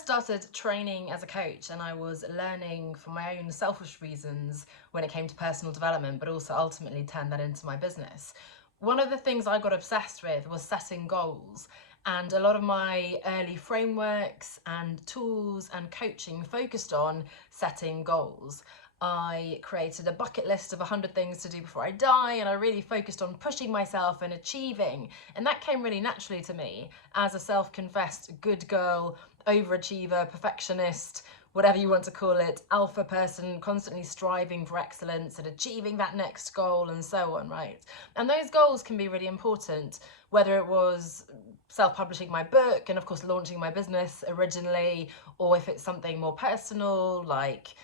first started training as a coach and I was learning for my own selfish reasons when it came to personal development, but also ultimately turned that into my business, one of the things I got obsessed with was setting goals. And a lot of my early frameworks and tools and coaching focused on setting goals. I created a bucket list of 100 things to do before I die, and I really focused on pushing myself and achieving. And that came really naturally to me as a self-confessed good girl, overachiever, perfectionist, whatever you want to call it, alpha person, constantly striving for excellence and achieving that next goal and so on, right? And those goals can be really important, whether it was self-publishing my book and of course launching my business originally, or if it's something more personal like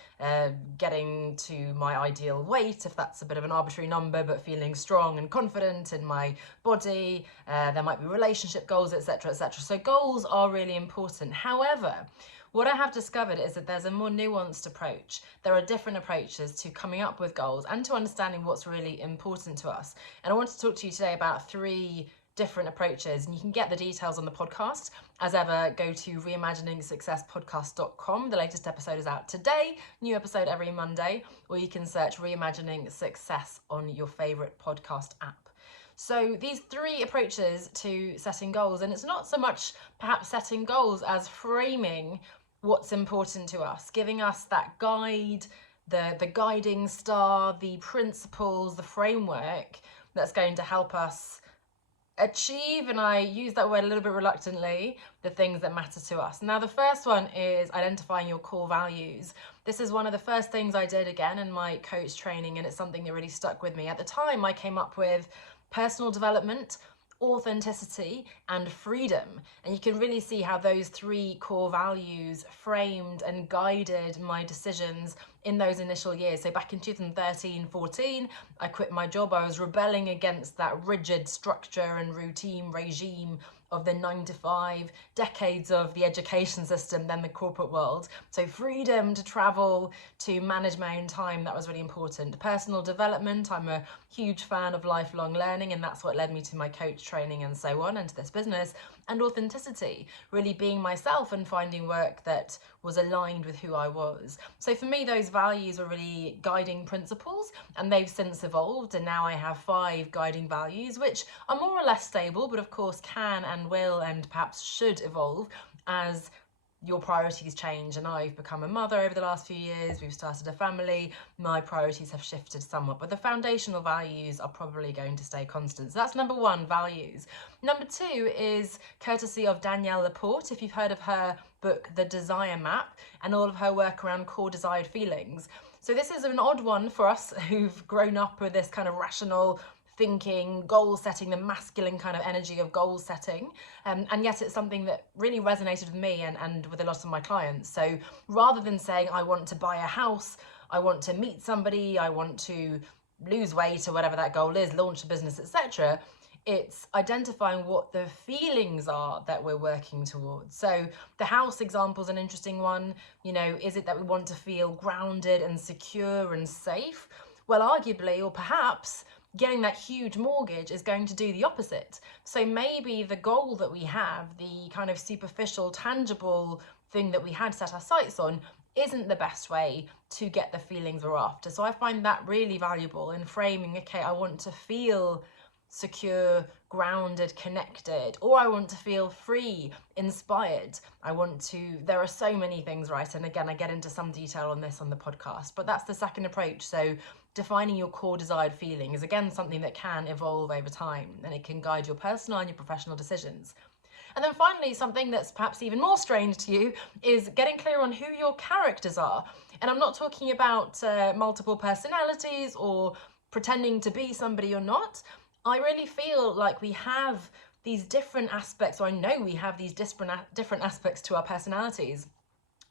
getting to my ideal weight, if that's a bit of an arbitrary number, but feeling strong and confident in my body. There might be relationship goals, etc., etc. So goals are really important. However, what I have discovered is that there's a more nuanced approach. There are different approaches to coming up with goals and to understanding what's really important to us. And I want to talk to you today about 3 different approaches, and you can get the details on the podcast. As ever, go to reimaginingsuccesspodcast.com. The latest episode is out today, new episode every Monday, or you can search Reimagining Success on your favorite podcast app. So these 3 approaches to setting goals, and it's not so much perhaps setting goals as framing what's important to us, giving us that guide, the guiding star, the principles, the framework that's going to help us achieve, and I use that word a little bit reluctantly, the things that matter to us. Now, the first one is identifying your core values. This is one of the first things I did again in my coach training, and it's something that really stuck with me. At the time, I came up with personal development, authenticity, and freedom. And you can really see how those 3 core values framed and guided my decisions in those initial years. So back in 2013-14, I quit my job. I was rebelling against that rigid structure and routine regime of the 9-to-5, decades of the education system, then the corporate world. So freedom to travel, to manage my own time, that was really important. Personal development, I'm a huge fan of lifelong learning, and that's what led me to my coach training and so on, and to this business. And authenticity, really being myself and finding work that was aligned with who I was. So for me, those values were really guiding principles, and they've since evolved, and now I have 5 guiding values, which are more or less stable, but of course can and will and perhaps should evolve as your priorities change. And I've become a mother over the last few years, we've started a family, my priorities have shifted somewhat, but the foundational values are probably going to stay constant. So that's number 1, values. Number 2 is courtesy of Danielle Laporte. If you've heard of her book, The Desire Map, and all of her work around core desired feelings. So this is an odd one for us who've grown up with this kind of rational thinking, goal setting, the masculine kind of energy of goal setting, and yet it's something that really resonated with me and with a lot of my clients. So rather than saying I want to buy a house, I want to meet somebody, I want to lose weight or whatever that goal is, launch a business, etc., it's identifying what the feelings are that we're working towards. So the house example is an interesting one. You know, is it that we want to feel grounded and secure and safe? Well, arguably, or perhaps getting that huge mortgage is going to do the opposite. So maybe the goal that we have, the kind of superficial, tangible thing that we had set our sights on, isn't the best way to get the feelings we're after. So I find that really valuable in framing, okay, I want to feel secure, grounded, connected, or I want to feel free, inspired. There are so many things, right? And again, I get into some detail on this on the podcast, but that's the second approach. So defining your core desired feeling is again something that can evolve over time, and it can guide your personal and your professional decisions. And then finally, something that's perhaps even more strange to you is getting clear on who your characters are. And I'm not talking about multiple personalities or pretending to be somebody you're not. I really feel like we have these different aspects, or I know we have these different aspects to our personalities.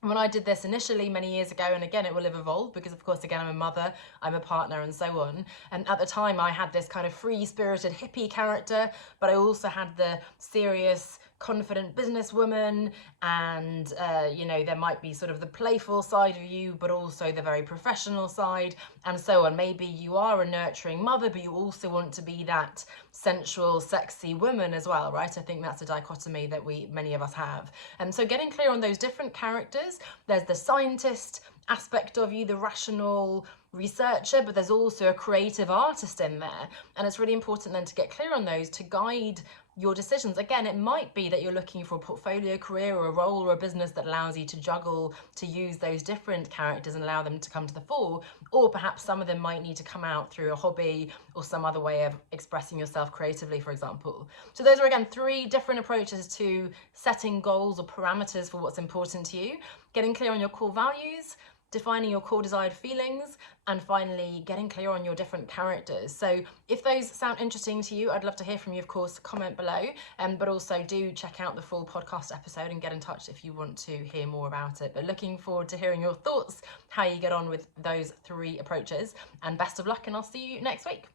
When I did this initially many years ago, and again, it will have evolved because of course, again, I'm a mother, I'm a partner and so on. And at the time I had this kind of free-spirited hippie character, but I also had the serious, confident businesswoman, and you know, there might be sort of the playful side of you, but also the very professional side, and so on. Maybe you are a nurturing mother, but you also want to be that sensual, sexy woman as well, right? I think that's a dichotomy that many of us have. And so getting clear on those different characters, there's the scientist aspect of you, the rational researcher, but there's also a creative artist in there. And it's really important then to get clear on those to guide your decisions. Again, it might be that you're looking for a portfolio career or a role or a business that allows you to juggle, to use those different characters and allow them to come to the fore, or perhaps some of them might need to come out through a hobby or some other way of expressing yourself creatively, for example. So those are, again, 3 different approaches to setting goals or parameters for what's important to you. Getting clear on your core values, defining your core desired feelings, and finally getting clear on your different characters. So if those sound interesting to you, I'd love to hear from you, of course. Comment below, but also do check out the full podcast episode and get in touch if you want to hear more about it. But looking forward to hearing your thoughts, how you get on with those 3 approaches, and best of luck, and I'll see you next week.